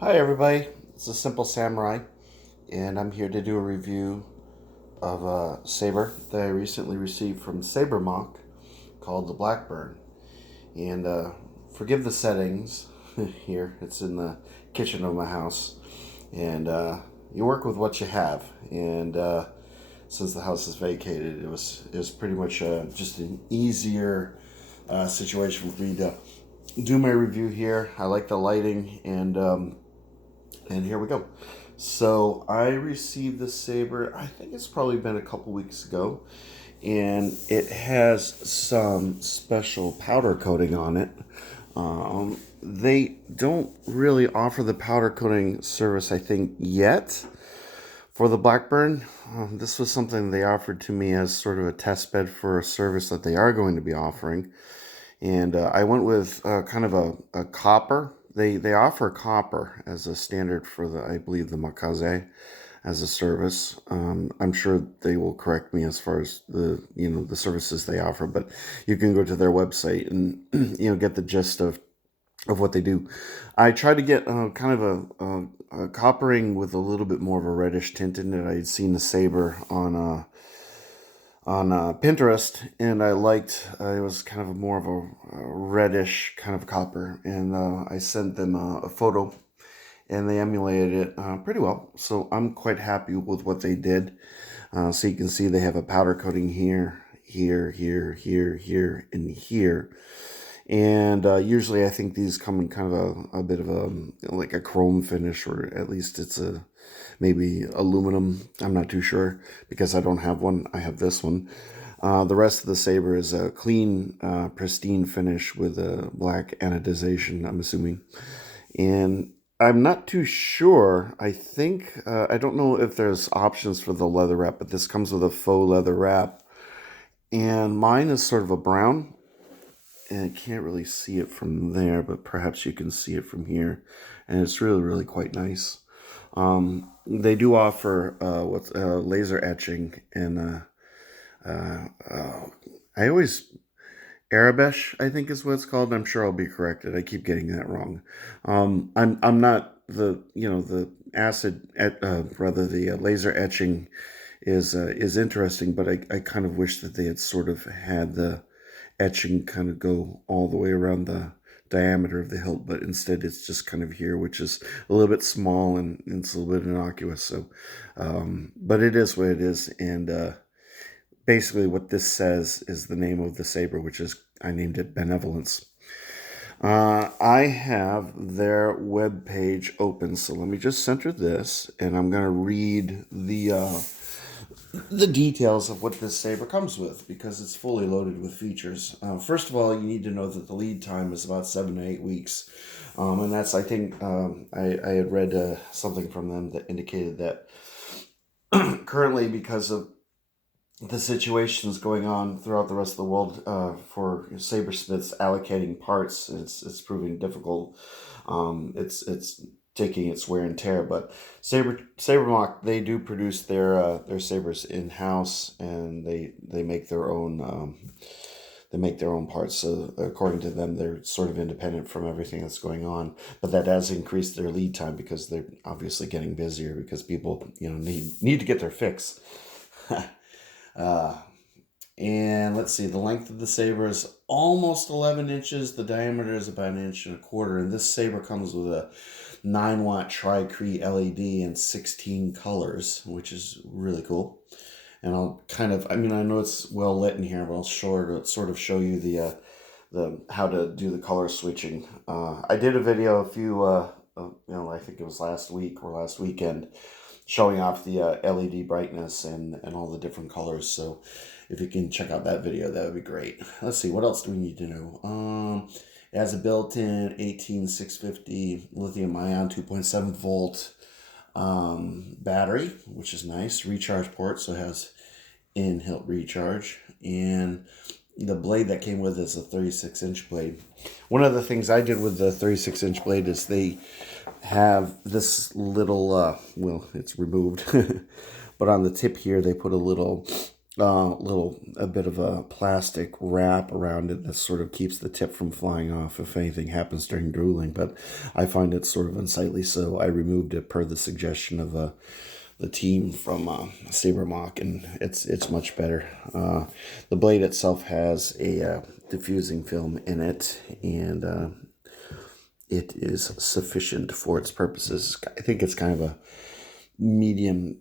Hi everybody, it's a Simple Samurai, and I'm here to do a review of a saber that I recently received from Sabermach called the BlackBurn. And forgive the settings here, it's in the kitchen of my house, and you work with what you have. And since the house is vacated, it was pretty much just an easier situation for me to do my review here. I like the lighting, and here we go. So I received this saber, I think it's probably been a couple weeks ago, and it has some special powder coating on it. They don't really offer the powder coating service, I think, yet for the BlackBurn. This was something they offered to me as sort of a test bed for a service that they are going to be offering. And I went with kind of a copper. They offer copper as a standard for I believe the Makaze as a service. I'm sure they will correct me as far as the services they offer, but you can go to their website and get the gist of what they do. I tried to get kind of a coppering with a little bit more of a reddish tint in it. I had seen the saber on Pinterest, and I liked it was kind of more of a reddish kind of copper, and I sent them a photo, and they emulated it pretty well. So I'm quite happy with what they did. So you can see they have a powder coating here, here, here, here, here, and here. And usually I think these come in kind of a bit of like a chrome finish, or at least it's a maybe aluminum. I'm not too sure because I don't have one. I have this one. The rest of the saber is a clean, pristine finish with a black anodization, I'm assuming. And I'm not too sure. I think, I don't know if there's options for the leather wrap, but this comes with a faux leather wrap. And mine is sort of a brown, and I can't really see it from there, but perhaps you can see it from here. And it's really, really quite nice. They do offer what's laser etching, and I always Arabesh, I think is what it's called. I'm sure I'll be corrected. I keep getting that wrong. I'm not the rather the laser etching is interesting, but I kind of wish that they had sort of had the etching kind of go all the way around the diameter of the hilt, but instead it's just kind of here, which is a little bit small, and it's a little bit innocuous. So, but it is what it is, and basically what this says is the name of the saber, which is, I named it Benevolence. I have their web page open, so let me just center this, and I'm going to read the details of what this saber comes with, because it's fully loaded with features. First of all, you need to know that the lead time is about 7 to 8 weeks, and that's, I think, I had read something from them that indicated that currently, because of the situations going on throughout the rest of the world for sabersmiths allocating parts, it's proving difficult. It's taking its wear and tear, but Sabermach, they do produce their sabers in house, and they make their own parts. So according to them, they're sort of independent from everything that's going on. But that has increased their lead time because they're obviously getting busier, because people need to get their fix. uh, and let's see, the length of the saber is almost 11 inches. The diameter is about 1.25 inches. And this saber comes with a 9-watt Tri-Cree LED and 16 colors, which is really cool. And I'll kind of, I mean, I know it's well lit in here, but I'll sort of show you the how to do the color switching. I did a video I think it was last week or last weekend, showing off the LED brightness and all the different colors. So if you can check out that video, that would be great. Let's see, what else do we need to know? It has a built-in 18650 lithium-ion 2.7 volt battery, which is nice. Recharge port, so it has in-hilt recharge. And the blade that came with is a 36-inch blade. One of the things I did with the 36-inch blade is they have this little, well, it's removed, but on the tip here they put a little a bit of a plastic wrap around it that sort of keeps the tip from flying off if anything happens during dueling. But I find it sort of unsightly, so I removed it per the suggestion of the team from Sabermach, and it's much better. The blade itself has a diffusing film in it, and it is sufficient for its purposes. I think it's kind of a medium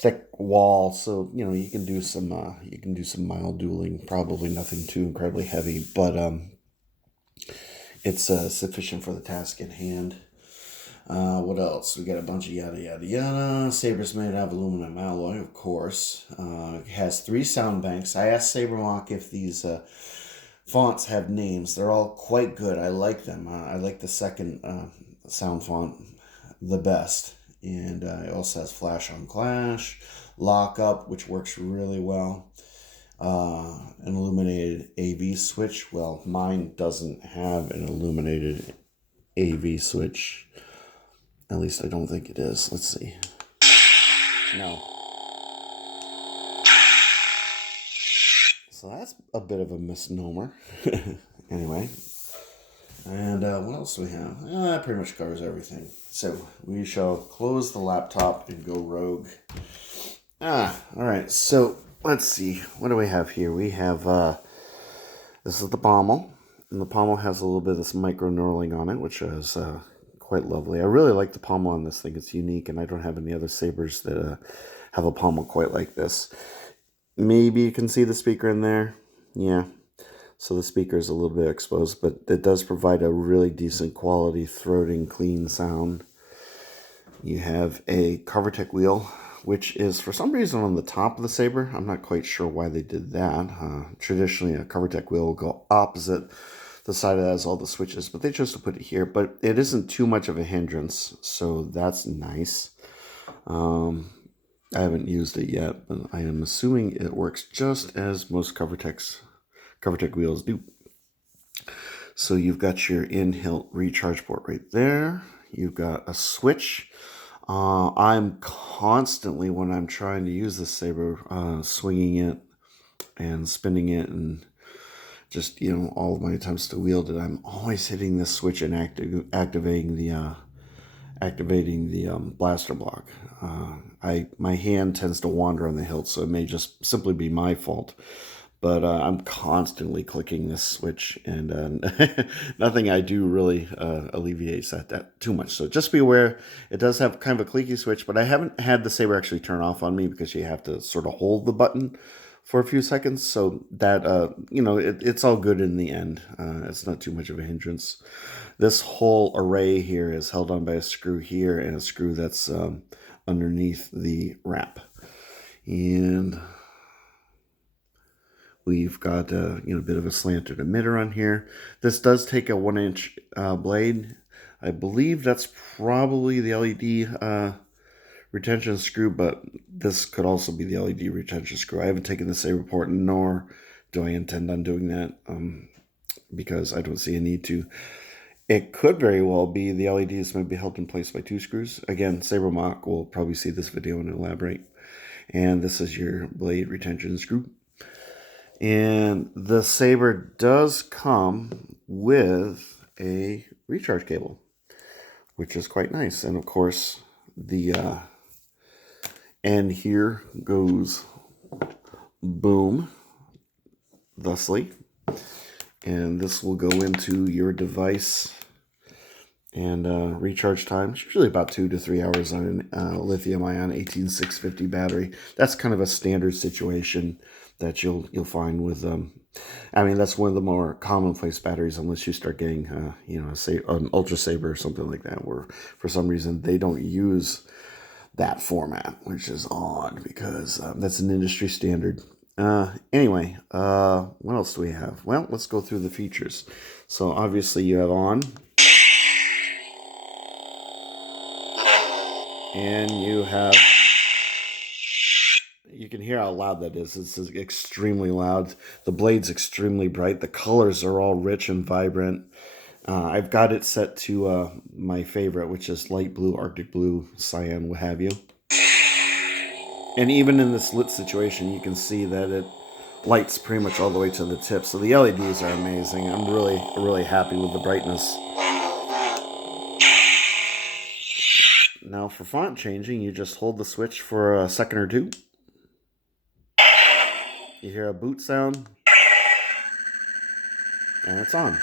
thick wall, so you can do some mild dueling. Probably nothing too incredibly heavy, but it's sufficient for the task at hand. What else? We got a bunch of yada yada yada. Saber's made out of aluminum alloy, of course. It has 3 sound banks. I asked Sabermach if these fonts have names. They're all quite good. I like them. I like the second sound font the best. And it also has flash on clash, lock up, which works really well. An illuminated AV switch. Well, mine doesn't have an illuminated AV switch. At least I don't think it is. Let's see. No. So that's a bit of a misnomer. Anyway. And what else do we have? That pretty much covers everything. So we shall close the laptop and go rogue. Alright. So let's see. What do we have here? We have, this is the pommel. And the pommel has a little bit of this micro knurling on it, which is quite lovely. I really like the pommel on this thing. It's unique, and I don't have any other sabers that have a pommel quite like this. Maybe you can see the speaker in there. Yeah. So the speaker is a little bit exposed, but it does provide a really decent quality throating, clean sound. You have a CoverTech wheel, which is for some reason on the top of the saber. I'm not quite sure why they did that. Traditionally, a CoverTech wheel will go opposite the side that has all the switches, but they chose to put it here. But it isn't too much of a hindrance, so that's nice. I haven't used it yet, but I am assuming it works just as most CoverTech wheels do. So you've got your in-hilt recharge port right there. You've got a switch. I'm constantly, when I'm trying to use this saber, swinging it and spinning it, and just all of my attempts to wield it, I'm always hitting this switch and activating the blaster block. My hand tends to wander on the hilt, so it may just simply be my fault. But I'm constantly clicking this switch, and nothing I do really alleviates that too much. So just be aware, it does have kind of a clicky switch, but I haven't had the saber actually turn off on me because you have to sort of hold the button for a few seconds. So that, it's all good in the end. It's not too much of a hindrance. This whole array here is held on by a screw here and a screw that's underneath the wrap. And we've got a bit of a slanted emitter on here. This does take a 1-inch blade. I believe that's probably the LED retention screw, but this could also be the LED retention screw. I haven't taken the saber apart, nor do I intend on doing that because I don't see a need to. It could very well be the LEDs might be held in place by 2 screws. Again, Sabermach will probably see this video and elaborate. And this is your blade retention screw. And the saber does come with a recharge cable, which is quite nice. And of course, the end here goes boom, thusly. And this will go into your device. And recharge time, it's usually about 2 to 3 hours on a lithium-ion 18650 battery. That's kind of a standard situation that you'll find with that's one of the more commonplace batteries, unless you start getting an Ultra Saber or something like that, where for some reason they don't use that format, which is odd because that's an industry standard. Anyway, what else do we have? Well, let's go through the features. So obviously you have on, and you can hear how loud that is. This is extremely loud. The blade's extremely bright. The colors are all rich and vibrant. I've got it set to my favorite, which is light blue, Arctic blue, cyan, what have you. And even in this lit situation, you can see that it lights pretty much all the way to the tip. So the LEDs are amazing. I'm really happy with the brightness. Now for font changing, you just hold the switch for a second or two. You hear a boot sound, and it's on.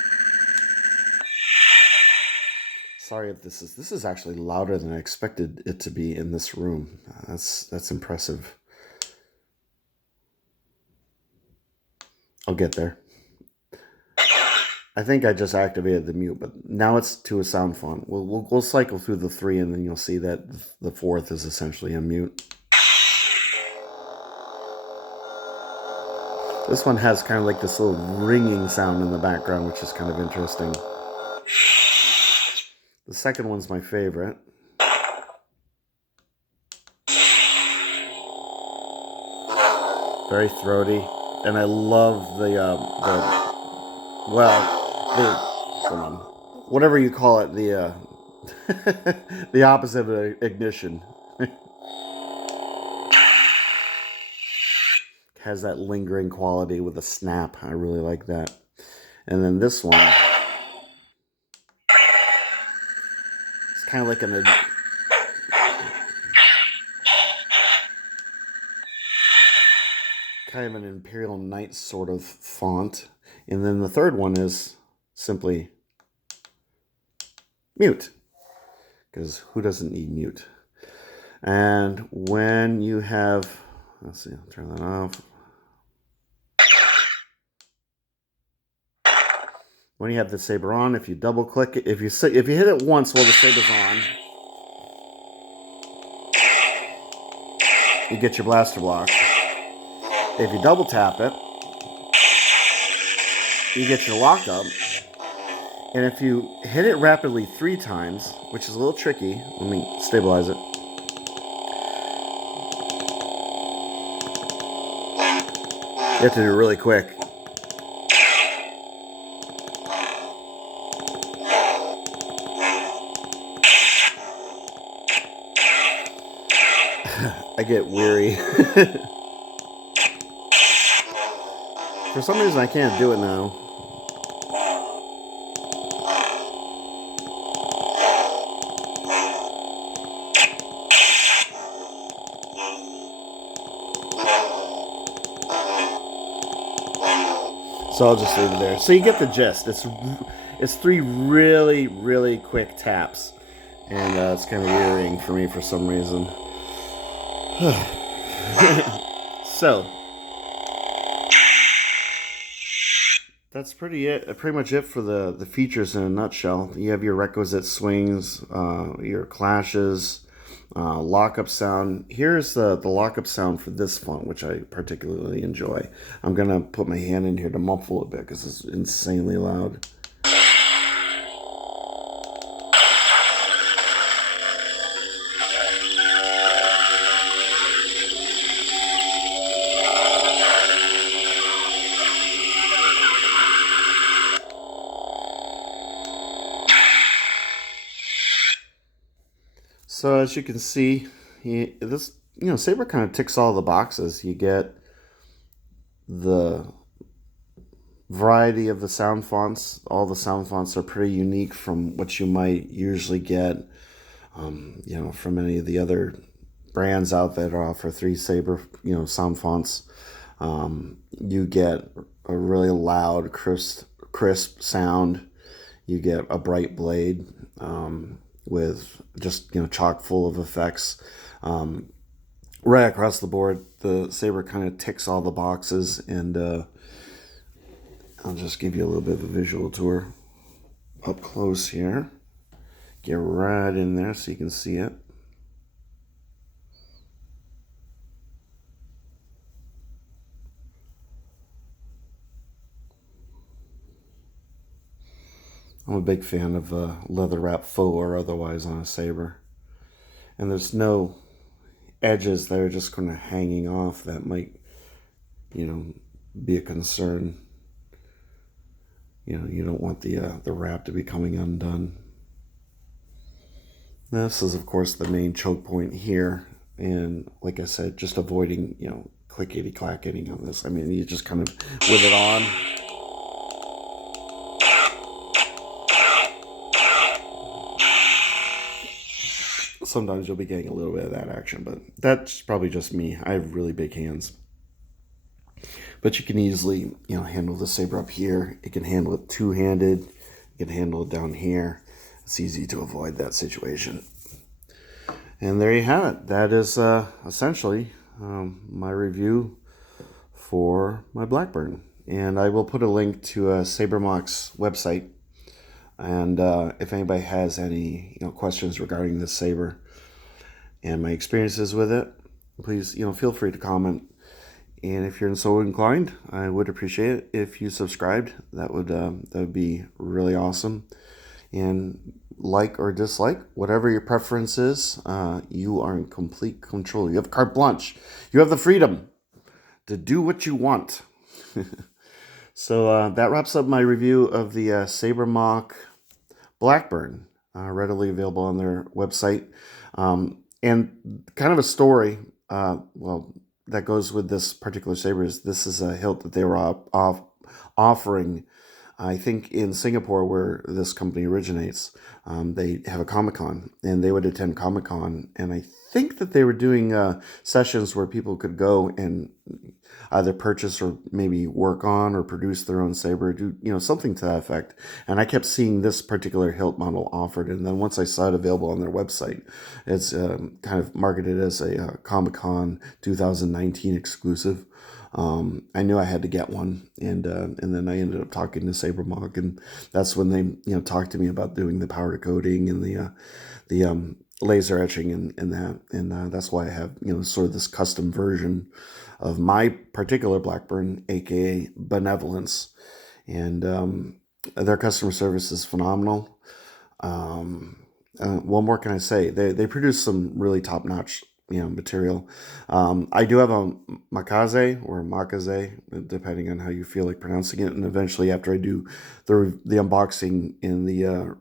Sorry if this is actually louder than I expected it to be in this room. That's impressive. I'll get there. I think I just activated the mute, but now it's to a sound font. We'll cycle through the 3, and then you'll see that the 4th is essentially a mute. This one has kind of like this little ringing sound in the background, which is kind of interesting. The second one's my favorite. Very throaty, and I love whatever you call it, the opposite of ignition. Has that lingering quality with a snap. I really like that. And then this one, it's kind of like an Imperial Knight sort of font. And then the third one is simply mute, because who doesn't need mute? And when you have, let's see, I'll turn that off. When you have the saber on, if you double click it, if you hit it once while the saber's on, you get your blaster block. If you double tap it, you get your lockup. And if you hit it rapidly 3 times, which is a little tricky, let me stabilize it. You have to do it really quick. I get weary. For some reason, I can't do it now. So I'll just leave it there. So you get the gist. It's 3 really quick taps, and it's kind of wearying for me for some reason. So that's pretty much it for the features in a nutshell. You have your requisite swings, your clashes, lockup sound. Here's the lockup sound for this font, which I particularly enjoy. I'm gonna put my hand in here to muffle it a bit because it's insanely loud. So as you can see, Saber kind of ticks all the boxes. You get the variety of the sound fonts. All the sound fonts are pretty unique from what you might usually get, from any of the other brands out there that offer 3 Saber, sound fonts. You get a really loud, crisp sound. You get a bright blade with just chock full of effects. Right across the board, the Saber kind of ticks all the boxes, and I'll just give you a little bit of a visual tour up close here. Get right in there so you can see it. I'm a big fan of leather wrap faux or otherwise on a Saber. And there's no edges that are just kind of hanging off that might, be a concern. You don't want the wrap to be coming undone. This is, of course, the main choke point here. And like I said, just avoiding, clickety clacketing on this. I mean, you just kind of with it on. Sometimes you'll be getting a little bit of that action, but that's probably just me. I have really big hands. But you can easily, handle the saber up here. You can handle it two-handed. You can handle it down here. It's easy to avoid that situation. And there you have it. That is essentially my review for my BlackBurn. And I will put a link to Sabermach's website. And if anybody has any questions regarding this saber and my experiences with it, please feel free to comment. And if you're so inclined, I would appreciate it if you subscribed. That would be really awesome. And like or dislike, whatever your preference is, you are in complete control. You have carte blanche. You have the freedom to do what you want. So that wraps up my review of the Sabermach BlackBurn, readily available on their website. And kind of a story, that goes with this particular saber is this is a hilt that they were offering, I think, in Singapore, where this company originates. They have a Comic-Con, and they would attend Comic-Con, and I think that they were doing sessions where people could go and either purchase or maybe work on or produce their own saber, do something to that effect. And I kept seeing this particular hilt model offered, and then once I saw it available on their website, it's kind of marketed as a Comic-Con 2019 exclusive. I knew I had to get one, and then I ended up talking to Sabermach, and that's when they talked to me about doing the powder coating and the laser etching and that, and that's why I have sort of this custom version of my particular BlackBurn, aka Benevolence, and their customer service is phenomenal. What more can I say? They produce some really top notch material. I do have a makaze or makaze, depending on how you feel like pronouncing it. And eventually, after I do the unboxing in the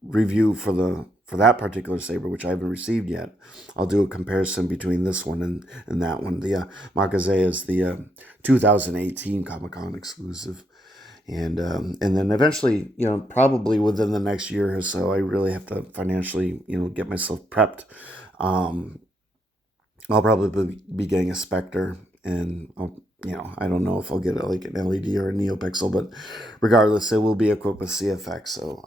review for that particular saber, which I haven't received yet, I'll do a comparison between this one and that one. The makaze is the 2018 Comic-Con exclusive. And then eventually, probably within the next year or so, I really have to financially, get myself prepped. I'll probably be getting a Spectre, and I don't know if I'll get like an LED or a NeoPixel, but regardless, it will be equipped with CFX. So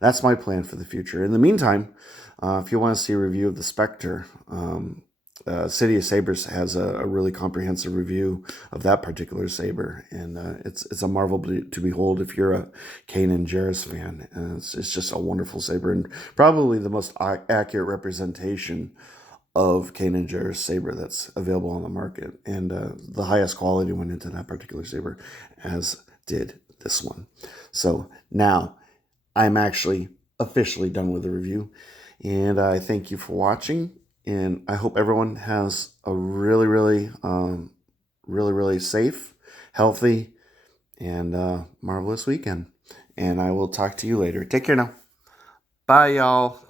that's my plan for the future. In the meantime, if you want to see a review of the Spectre, City of Sabers has a really comprehensive review of that particular saber, and it's a marvel to behold if you're a Kane and Jarrus fan. It's just a wonderful saber, and probably the most accurate representation of Kane and Jarrus saber that's available on the market, and the highest quality went into that particular saber, as did this one. So now I'm actually officially done with the review, and I thank you for watching, and I hope everyone has a really, really, really safe, healthy, and marvelous weekend. And I will talk to you later. Take care now. Bye, y'all.